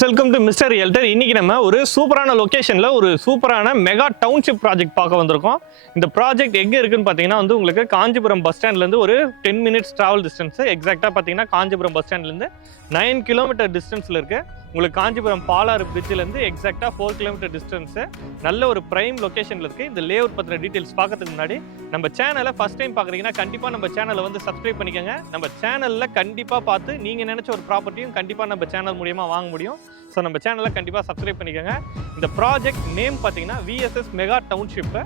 Viewers welcome to mister realtor. இன்னைக்கு நம்ம ஒரு சூப்பரான லொகேஷன்ல ஒரு சூப்பரான மெகா டவுன்ஷிப் ப்ராஜெக்ட் பார்க்க வந்திருக்கோம். இந்த ப்ராஜெக்ட் எங்க இருக்குன்னு பார்த்தீங்கன்னா உங்களுக்கு காஞ்சிபுரம் பஸ் ஸ்டாண்ட்ல இருந்து ஒரு 10 மினிட்ஸ் டிராவல் டிஸ்டன்ஸ். எக்ஸாக்டா பார்த்தீங்கன்னா காஞ்சிபுரம் பஸ் ஸ்டாண்ட்ல இருந்து 9 கிலோமீட்டர் டிஸ்டன்ஸ்ல இருக்கு. உங்களுக்கு காஞ்சிபுரம் பாலாறு பிரிட்ஜில் இருந்து எக்ஸாக்டா 4 கிலோமீட்டர் டிஸ்டன்ஸ். நல்ல ஒரு பிரைம் லொகேஷன்ல இருக்கு. இந்த லே அவுட் பத்தின டீடைல்ஸ் பார்க்கறதுக்கு முன்னாடி நம்ம சேனலை ஃபர்ஸ்ட் டைம் பார்க்குறீங்கன்னா கண்டிப்பா நம்ம சேனலை வந்து சப்ஸ்கிரைப் பண்ணிக்கோங்க. நம்ம சேனல்ல கண்டிப்பா பார்த்து நீங்க நினைச்ச ஒரு ப்ராப்பர்ட்டியும் கண்டிப்பா நம்ம சேனல் மூலியமா வாங்க முடியும். ஸோ நம்ம சேனலை கண்டிப்பாக சப்ஸ்கிரைப் பண்ணிக்கோங்க. இந்த ப்ராஜெக்ட் நேம் பார்த்தீங்கன்னா விஎஸ்எஸ் மெகா டவுன்ஷிப்பு.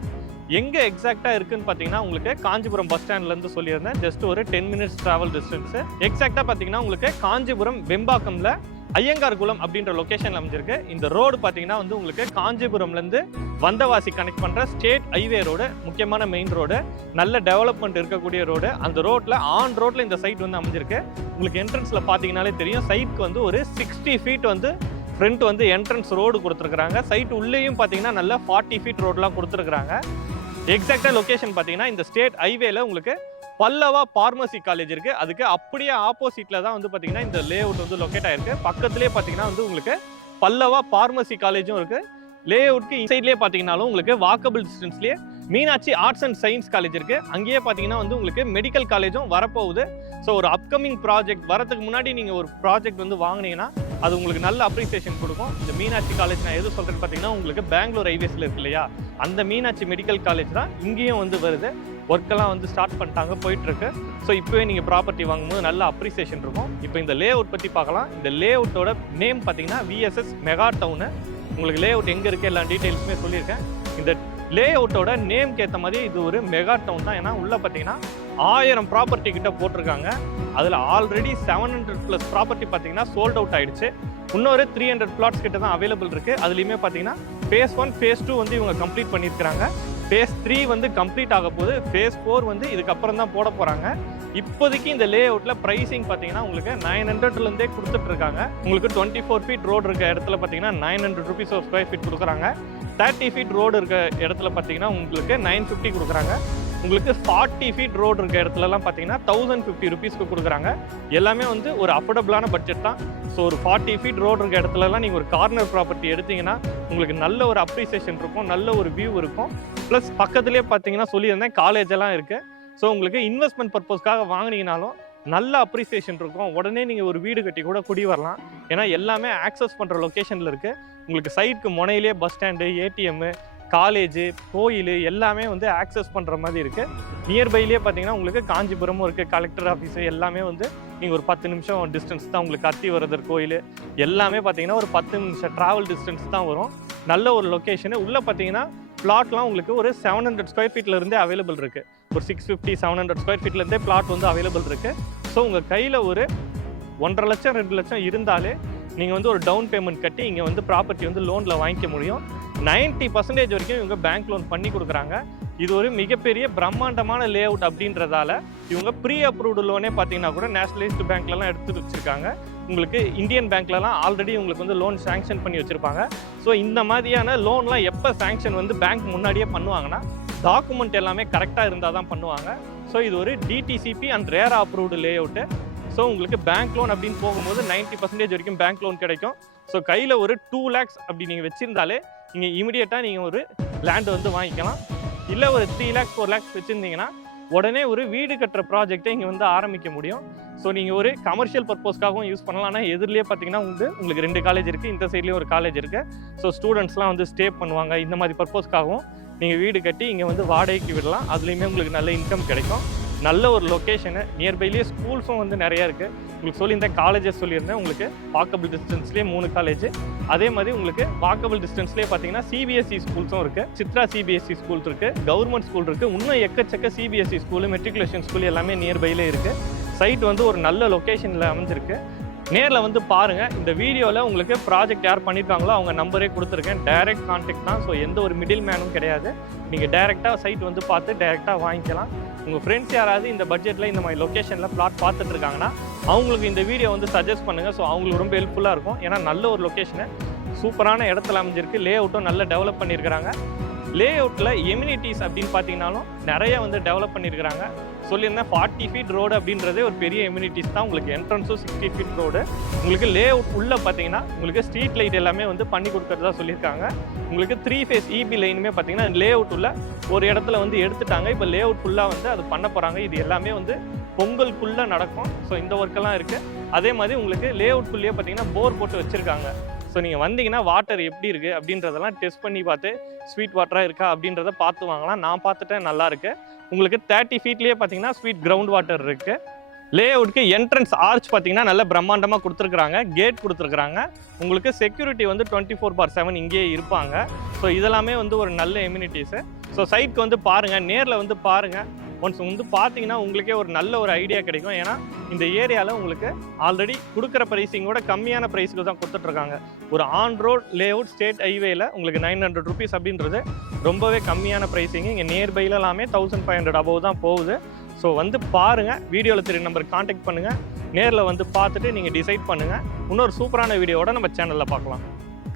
எங்கே எக்ஸாக்டாக இருக்குன்னு பார்த்தீங்கன்னா உங்களுக்கு காஞ்சிபுரம் பஸ் ஸ்டாண்ட்லேருந்து சொல்லியிருந்தேன். ஜஸ்ட் ஒரு 10 மினிட்ஸ் ட்ராவல் டிஸ்டன்ஸு. எக்ஸாக்டாக பார்த்தீங்கன்னா உங்களுக்கு காஞ்சிபுரம் வெம்பாக்கம்ல ஐயங்கார் குளம் அப்படின்ற லொக்கேஷனில் அமைஞ்சிருக்கு. இந்த ரோடு பார்த்தீங்கன்னா உங்களுக்கு காஞ்சிபுரம்லேருந்து வந்தவாசி கனெக்ட் பண்ணுற ஸ்டேட் ஹைவே ரோடு, முக்கியமான மெயின் ரோடு, நல்ல டெவலப்மெண்ட் இருக்கக்கூடிய ரோடு. அந்த ரோட்டில் ஆன் ரோட்டில் இந்த சைட் வந்து அமைஞ்சிருக்கு. உங்களுக்கு என்ட்ரன்ஸில் பார்த்தீங்கன்னாலே தெரியும். சைட்க்கு ஒரு 60 ஃபீட் ஃப்ரண்ட் என்ட்ரன்ஸ் ரோடு கொடுத்துருக்காங்க. சைட் உள்ளேயும் பார்த்தீங்கன்னா நல்ல 40 ஃபீட் ரோடெலாம் கொடுத்துருக்காங்க. எக்ஸாக்டாக லொக்கேஷன் பார்த்தீங்கன்னா இந்த ஸ்டேட் ஹைவேல உங்களுக்கு பல்லவா பார்மசி காலேஜ் இருக்கு. அதுக்கு அப்படியே ஆப்போசிட்ல தான் பார்த்தீங்கன்னா இந்த லே அவுட் லொக்கேட் ஆயிருக்கு. பக்கத்துலேயே பார்த்தீங்கன்னா உங்களுக்கு பல்லவா பார்மசி காலேஜும் இருக்கு. லே அவுட்க்கு இன்சைட்லேயே பார்த்தீங்கன்னாலும் உங்களுக்கு வாக்கபிள் டிஸ்டன்ஸ்லேயே Meenakshi arts and science college இருக்கு. அங்கேயே பார்த்தீங்கன்னா உங்களுக்கு மெடிக்கல் காலேஜும் வரப்போகுது. ஸோ ஒரு அப்கமிங் ப்ராஜெக்ட் வரதுக்கு முன்னாடி நீங்கள் ஒரு ப்ராஜெக்ட் வாங்கினீங்கன்னா அது உங்களுக்கு நல்ல அப்ரிசியேஷன் கொடுக்கும். இந்த மீனாட்சி காலேஜ் நான் எது சொல்கிறேன்னு பார்த்தீங்கன்னா உங்களுக்கு பெங்களூர் ஹைவேஸில் இருக்கு இல்லையா, அந்த மீனாட்சி மெடிக்கல் காலேஜ் தான் இங்கேயும் வருது. ஒர்க்கெல்லாம் ஸ்டார்ட் பண்ணிட்டாங்க, போயிட்டுருக்கு. ஸோ இப்போவே நீங்கள் ப்ராப்பர்ட்டி வாங்கும்போது நல்ல அப்ரிசியேஷன் இருக்கும். இப்போ இந்த லே அவுட் பற்றி பார்க்கலாம். இந்த லே அவுட்டோட நேம் பார்த்தீங்கன்னா விஎஸ்எஸ் மெகா டவுனு. உங்களுக்கு லே அவுட் எங்கே இருக்குது எல்லா டீட்டெயில்ஸுமே சொல்லியிருக்கேன். இந்த லே அவுட்டோட நேம்க்கு ஏற்ற மாதிரி இது ஒரு மெகா டவுன் தான். ஏன்னா உள்ளே பார்த்தீங்கன்னா 1000 ப்ராப்பர்ட்டி கிட்ட போட்டிருக்காங்க. அதில் ஆல்ரெடி 700+ ப்ராப்பர்ட்டி பார்த்தீங்கன்னா சோல்ட் அவுட் ஆயிடுச்சு. இன்னொரு 300 பிளாட்ஸ் கிட்ட தான் அவைலபிள் இருக்குது. அதுலேயுமே பார்த்தீங்கன்னா ஃபேஸ் 1 ஃபேஸ் 2 இவங்க கம்ப்ளீட் பண்ணியிருக்கிறாங்க. ஃபேஸ் 3 கம்ப்ளீட் ஆக போகுது. ஃபேஸ் 4 இதுக்கப்புறம் தான் போட போகிறாங்க. இப்போதைக்கு இந்த லே அவுட்டில் ப்ரைஸிங் பார்த்தீங்கன்னா உங்களுக்கு 900லேருந்தே கொடுத்துட்ருக்காங்க. உங்களுக்கு 24 ஃபீட் ரோடு இருக்க இடத்துல பார்த்தீங்கன்னா 900 ருபீஸ் ஒரு ஸ்கொயர் ஃபீட் கொடுக்குறாங்க. 30 ஃபீட் ரோடு இருக்க இடத்துல பார்த்தீங்கன்னா உங்களுக்கு 950 கொடுக்குறாங்க. உங்களுக்கு 40 ஃபீட் ரோடு இருக்க இடத்துலலாம் பார்த்தீங்கன்னா 1050 ருபீஸ்க்கு கொடுக்குறாங்க. எல்லாமே ஒரு அஃபோர்டபுளான பட்ஜெட் தான். ஸோ ஒரு 40 ஃபீட் ரோடு இருக்க இடத்துலலாம் நீங்கள் ஒரு கார்னர் ப்ராப்பர்ட்டி எடுத்தீங்கன்னா உங்களுக்கு நல்ல ஒரு அப்ரிசியேஷன் இருக்கும், நல்ல ஒரு வியூ இருக்கும். ப்ளஸ் பக்கத்துலேயே பார்த்தீங்கன்னா சொல்லியிருந்தேன் காலேஜ் எல்லாம் இருக்குது. ஸோ உங்களுக்கு இன்வெஸ்ட்மெண்ட் பர்பஸ்க்காக வாங்கினீங்கனாலும் நல்ல அப்ரிசியேஷன் இருக்கும். உடனே நீங்கள் ஒரு வீடு கட்டி கூட குடி வரலாம். ஏன்னா எல்லாமே ஆக்சஸ் பண்ணுற லொக்கேஷனில் இருக்குது. உங்களுக்கு சைட்டுக்கு முனையிலே பஸ் ஸ்டாண்டு, ஏடிஎம்மு, காலேஜு, கோயில் எல்லாமே ஆக்சஸ் பண்ணுற மாதிரி இருக்குது. நியர்பைலேயே பார்த்தீங்கன்னா உங்களுக்கு காஞ்சிபுரமும் இருக்குது, கலெக்டர் ஆஃபீஸு எல்லாமே நீங்கள் ஒரு 10 நிமிஷம் டிஸ்டன்ஸ் தான். உங்களுக்கு அத்திவரதர் கோயில் எல்லாமே பார்த்தீங்கன்னா ஒரு 10 நிமிஷம் ட்ராவல் டிஸ்டன்ஸ் தான் வரும். நல்ல ஒரு லொக்கேஷனு. உள்ளே பார்த்தீங்கன்னா பிளாட்லாம் உங்களுக்கு ஒரு 700 ஸ்கொயர் ஃபீட்லேருந்தே அவைலபிள் இருக்குது. ஒரு 650 700 ஸ்கொயர் ஃபீட்லேருந்தே பிளாட் அவைலபிள் இருக்குது. ஸோ உங்கள் கையில் ஒரு 1.5 லட்சம் 2 லட்சம் இருந்தாலே நீங்கள் ஒரு டவுன் பேமெண்ட் கட்டி இங்கே ப்ராப்பர்ட்டி லோனில் வாங்கிக்க முடியும். 90% வரைக்கும் இவங்க பேங்க் லோன் பண்ணி கொடுக்குறாங்க. இது ஒரு மிகப்பெரிய பிரம்மாண்டமான லே அவுட் அப்படின்றதால இவங்க ப்ரீ அப்ரூவ்டு லோனே பார்த்தீங்கன்னா கூட நேஷனலைஸ்டு பேங்க்லலாம் எடுத்து வச்சுருக்காங்க. உங்களுக்கு இந்தியன் பேங்க்லலாம் ஆல்ரெடி உங்களுக்கு லோன் சேங்ஷன் பண்ணி வச்சுருப்பாங்க. ஸோ இந்த மாதிரியான லோன்லாம் எப்போ சேங்ஷன் பேங்க் முன்னாடியே பண்ணுவாங்கன்னா டாக்குமெண்ட் எல்லாமே கரெக்டாக இருந்தால் தான் பண்ணுவாங்க. ஸோ இது ஒரு DTCP and RERA approved layout. So உங்களுக்கு பேங்க் லோன் அப்படின்னு போகும்போது 90% வரைக்கும் பேங்க் லோன் கிடைக்கும். ஸோ கையில் ஒரு 2 lakhs அப்படி நீங்கள் வச்சுருந்தாலே நீங்கள் இமீடியட்டாக நீங்கள் ஒரு லேண்டு வாங்கிக்கலாம். இல்லை ஒரு 3 lakhs 4 lakhs வச்சுருந்தீங்கன்னா உடனே ஒரு வீடு கட்டுற ப்ராஜெக்டை இங்கே ஆரம்பிக்க முடியும். ஸோ நீங்கள் ஒரு கமர்ஷியல் பர்பஸ்க்காகவும் யூஸ் பண்ணலாம். ஆனால் எதிரிலேயே பார்த்தீங்கன்னா உங்களுக்கு 2 காலேஜ் இருக்குது, இந்த சைட்லேயும் ஒரு காலேஜ் இருக்குது. ஸோ ஸ்டூடெண்ட்ஸ்லாம் ஸ்டே பண்ணுவாங்க. இந்த மாதிரி பர்பஸ்க்காகவும் நீங்கள் வீடு கட்டி இங்கே வாடகைக்கு விடலாம். அதுலேயுமே உங்களுக்கு நல்ல இன்கம் கிடைக்கும். நல்ல ஒரு லொக்கேஷனு. நியர்பைலேயே ஸ்கூல்ஸும் நிறையா இருக்குது. உங்களுக்கு சொல்லியிருந்தேன் காலேஜஸ் சொல்லியிருந்தேன். உங்களுக்கு வாக்கபிள் டிஸ்டன்ஸ்லேயே 3 காலேஜ். அதே மாதிரி உங்களுக்கு வாக்கபிள் டிஸ்டன்ஸ்லேயே பார்த்தீங்கன்னா சிபிஎஸ்சி ஸ்கூல்ஸும் இருக்குது. சித்ரா சிபிஎஸ்சி ஸ்கூல் இருக்குது, கவர்மெண்ட் ஸ்கூல் இருக்குது. இன்னும் எக்கச்சக்க சிபிஎஸ்சி ஸ்கூலு, மெட்ரிகுலேஷன் ஸ்கூல் எல்லாமே நியர்பைலே இருக்குது. சைட் ஒரு நல்ல லொக்கேஷனில் அமைஞ்சிருக்கு. நேரில் பாருங்கள். இந்த வீடியோவில் உங்களுக்கு ப்ராஜெக்ட் யார் பண்ணியிருக்காங்களோ அவங்க நம்பரே கொடுத்துருக்கேன். டைரக்ட் கான்டாக்ட் தான். ஸோ எந்த ஒரு மிடில் மேனும் கிடையாது. நீங்கள் டைரெக்டாக சைட் பார்த்து டைரெக்டாக வாங்கிக்கலாம். உங்கள் ஃப்ரெண்ட்ஸ் யாராவது இந்த பட்ஜெட்டில் இந்த மாதிரி லொக்கேஷனில் பிளாட் பார்த்துட்டு இருக்காங்கன்னா அவங்களுக்கு இந்த வீடியோ சஜஸ்ட் பண்ணுங்கள். ஸோ அவங்களுக்கு ரொம்ப ஹெல்ப்ஃபுல்லாக இருக்கும். ஏன்னா நல்ல ஒரு லொக்கேஷனு, சூப்பரான இடத்துல அமைஞ்சிருக்கு. லே அவுட்டும் நல்லா டெவலப் பண்ணியிருக்கிறாங்க. லே அவுட்டில் எம்யூனிட்டிஸ் அப்படின்னு பார்த்தீங்கன்னாலும் நிறைய வந்து டெவலப் பண்ணியிருக்கிறாங்க. சொல்லியிருந்தேன் 40 ஃபீட் ரோடு அப்படின்றதே ஒரு பெரிய எம்யூனிட்டிஸ் தான். உங்களுக்கு என்ட்ரன்ஸும் 60 ஃபீட் ரோடு. உங்களுக்கு லே அவுட் உள்ளே பார்த்தீங்கன்னா உங்களுக்கு ஸ்ட்ரீட் லைட் எல்லாமே வந்து பண்ணி கொடுக்கறதா சொல்லியிருக்காங்க. உங்களுக்கு 3 ஃபேஸ் இபி லைனுமே பார்த்தீங்கன்னா லே அவுட் உள்ள ஒரு இடத்துல வந்து எடுத்துட்டாங்க. இப்போ லே அவுட் ஃபுல்லாக வந்து அது பண்ண போகிறாங்க. இது எல்லாமே வந்து பொங்கலுக்குள்ளே நடக்கும். ஸோ இந்த ஒர்க்கெல்லாம் இருக்குது. அதே மாதிரி உங்களுக்கு லே அவுட்குள்ளேயே பார்த்தீங்கன்னா போர் போட்டு வச்சுருக்காங்க. ஸோ நீங்கள் வந்தீங்கன்னா வாட்டர் எப்படி இருக்குது அப்படின்றதெல்லாம் டெஸ்ட் பண்ணி பார்த்து ஸ்வீட் வாட்டராக இருக்கா அப்படின்றத பார்த்து வாங்கலாம். நான் பார்த்துட்டேன், நல்லா இருக்கு. உங்களுக்கு 30 ஃபீட்லேயே பார்த்தீங்கன்னா ஸ்வீட் கிரவுண்ட் வாட்டர் இருக்குது. லே அவுட்க்கு என்ட்ரன்ஸ் ஆர்ச் பார்த்தீங்கன்னா நல்ல பிரம்மாண்டமாக கொடுத்துருக்குறாங்க. கேட் கொடுத்துருக்குறாங்க. உங்களுக்கு செக்யூரிட்டி வந்து 24/7 இங்கேயே இருப்பாங்க. ஸோ இதெல்லாமே வந்து ஒரு நல்ல எம்யூனிட்டிஸு. ஸோ சைட்க்கு வந்து பாருங்கள், நேரில் வந்து பாருங்கள். ஒன்ஸ் வந்து பார்த்தீங்கன்னா உங்களுக்கே ஒரு நல்ல ஒரு ஐடியா கிடைக்கும். ஏன்னா இந்த ஏரியாவில் உங்களுக்கு ஆல்ரெடி கொடுக்குற ப்ரைஸிங்கோட கம்மியான ப்ரைஸுக்கு தான் கொடுத்துட்ருக்காங்க. ஒரு on road lay out state ஹைவேல உங்களுக்கு 900 rupees அப்படின்றது ரொம்பவே கம்மியான ப்ரைஸிங்கு. இங்கே நியர்பைல எல்லாமே 1500 above தான் போகுது. ஸோ வந்து பாருங்கள், வீடியோவில் தெரிய நம்பருக்கு காண்டாக்ட் பண்ணுங்கள். நேரில் வந்து பார்த்துட்டு நீங்கள் டிசைட் பண்ணுங்கள். இன்னொரு சூப்பரான வீடியோவோட நம்ம சேனலில் பார்க்கலாம்.